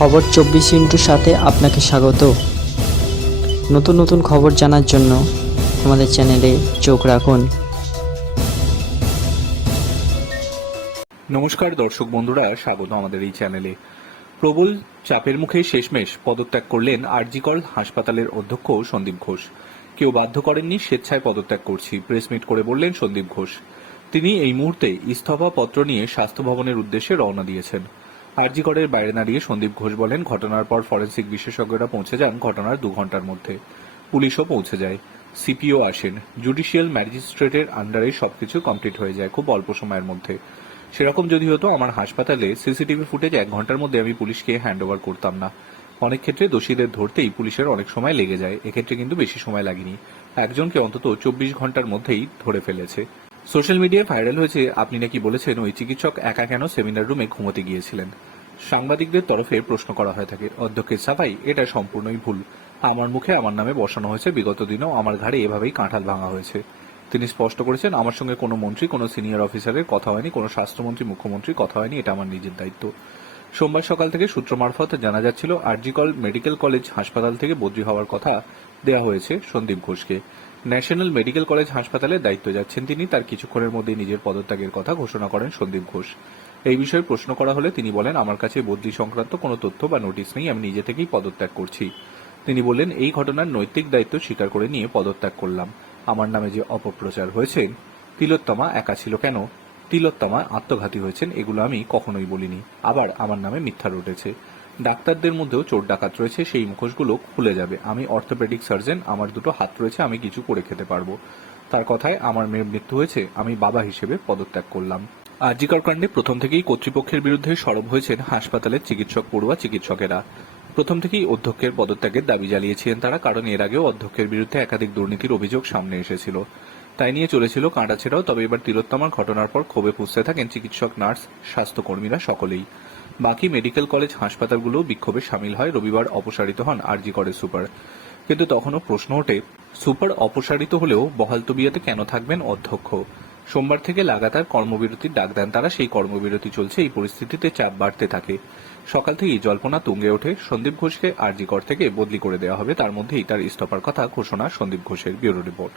খবর চব্বিশ ইন্টুর সাথে আপনাকে স্বাগত। নতুন নতুন খবর জানার জন্য আমাদের চ্যানেলে চোখ রাখুন। নমস্কার দর্শক বন্ধুরা, স্বাগত আমাদের এই চ্যানেলে। প্রবল চাপের মুখে শেষমেশ পদত্যাগ করলেন আরজিকল হাসপাতালের অধ্যক্ষ সন্দীপ ঘোষ। কেউ বাধ্য করেননি, স্বেচ্ছায় পদত্যাগ করছি, প্রেস মিট করে বললেন সন্দীপ ঘোষ। তিনি এই মুহূর্তে ইস্তফা পত্র নিয়ে স্বাস্থ্য ভবনের উদ্দেশ্যে রওনা দিয়েছেন। আরজিকরের বাইরে দাঁড়িয়ে সন্দীপ ঘোষ বলেন, ঘটনার পর ফরেন্সিক বিশেষজ্ঞরা পৌঁছে যান ঘটনার দু ঘণ্টার মধ্যে। পুলিশও পৌঁছে যায়। সিপিও আসেন। জুডিশিয়াল ম্যাজিস্ট্রেটের আন্ডারে সবকিছু কমপ্লিট হয়ে যায় খুব অল্প সময়ের মধ্যে। সেরকম যদি হতো, আমার হাসপাতালে সিসিটিভি ফুটেজ এক ঘণ্টার মধ্যে আমি পুলিশকে হ্যান্ড ওভার করতাম না। অনেক ক্ষেত্রে দোষীদের ধরতেই পুলিশের অনেক সময় লেগে যায়। এক্ষেত্রে কিন্তু বেশি সময় লাগেনি। একজনকে অন্তত চব্বিশ ঘণ্টার মধ্যেই ধরে ফেলেছে। সোশ্যাল মিডিয়ায় ভাইরাল হয়েছে, আপনি নাকি বলেছেন ওই চিকিৎসক একা কেন সেমিনার রুমে ঘুমোতে গিয়েছিলেন? সাংবাদিকদের তরফে প্রশ্ন করা হয়ে থাকে অধ্যক্ষের সাফাই, এটা সম্পূর্ণই ভুল। আমার মুখে আমার নামে বসানো হয়েছে, বিগত দিনেও আমার ঘাড়ে এভাবেই কাঁঠাল ভাঙা হয়েছে। তিনি স্পষ্ট করেছেন, আমার সঙ্গে কোনো মন্ত্রী, কোনো সিনিয়র অফিসারের কথা হয়নি, কোনো স্বাস্থ্যমন্ত্রী, মুখ্যমন্ত্রীর কথা হয়নি, এটা আমার নিজের দায়িত্ব। সোমবার সকাল থেকে সূত্র মারফত জানা যাচ্ছিল, আরজিকল মেডিকেল কলেজ হাসপাতাল থেকে বদলি হওয়ার কথা দেওয়া হয়েছে সন্দীপ ঘোষকে। ন্যাশনাল মেডিকেল কলেজ হাসপাতালে দায়িত্ব যাচ্ছেন তিনি। তার কিছুক্ষণের মধ্যেই নিজের পদত্যাগের কথা ঘোষণা করেন সন্দীপ ঘোষ। এই বিষয়ে প্রশ্ন করা হলে তিনি বলেন, আমার কাছে বদলি সংক্রান্ত কোনো তথ্য বা নোটিশ নেই, আমি নিজে থেকেই পদত্যাগ করছি। তিনি বললেন, এই ঘটনার নৈতিক দায়িত্ব স্বীকার করে নিয়ে পদত্যাগ করলাম। আমার নামে যে অপপ্রচার হয়েছে, তিলোত্তমা একা ছিল কেন? তিলোত্তমা আত্মঘাতী হয়েছেন, এগুলো আমি কখনোই বলিনি। আবার আমার নামে মিথ্যা রটেছে। ডাক্তারদের মধ্যেও চোর ডাকাত রয়েছে, সেই মুখোশগুলো খুলে যাবে। আমি অর্থোপেডিক সার্জন, আমার দুটো হাত রয়েছে, আমি কিছু করে খেতে পারব। তার কথায়, আমার মেয়ের মৃত্যু হয়েছে, আমি বাবা হিসেবে পদত্যাগ করলাম। আজিকর কাণ্ডে প্রথম থেকেই কর্তৃপক্ষের বিরুদ্ধে সরব হয়েছেন হাসপাতালের চিকিৎসক পড়ুয়া চিকিৎসকেরা। প্রথম থেকেই অধ্যক্ষের পদত্যাগের দাবি জ্বালিয়েছিলেন তারা, কারণ এর আগেও অধ্যক্ষের বিরুদ্ধে একাধিক দুর্নীতির অভিযোগ সামনে এসেছিল। তাই নিয়ে চলেছিল কাঁটা কাঁটাছেড়াও তবে এবার তিলোত্তমার ঘটনার পর ক্ষোভে পুষতে থাকেন চিকিৎসক, নার্স, স্বাস্থ্যকর্মীরা সকলেই। বাকি মেডিকেল কলেজ হাসপাতালগুলোও বিক্ষোভে সামিল হয়, রবিবার অপসারিত হন আরজি করে সুপার। কিন্তু তখনও প্রশ্ন ওঠে, সুপার অপসারিত হলেও বহাল তবিয়াতে কেন থাকবেন অধ্যক্ষ? সোমবার থেকে লাগাতার কর্মবিরতির ডাক দেন তারা, সেই কর্মবিরতি চলছে, এই পরিস্থিতিতে চাপ বাড়তে থাকে। সকাল থেকেই জল্পনা তুঙ্গে ওঠে, সন্দীপ ঘোষকে আরজিকর থেকে বদলি করে দেওয়া হবে, তার মধ্যেই তার ইস্তফার কথা ঘোষণা সন্দীপ ঘোষের ব্যুরো রিপোর্ট।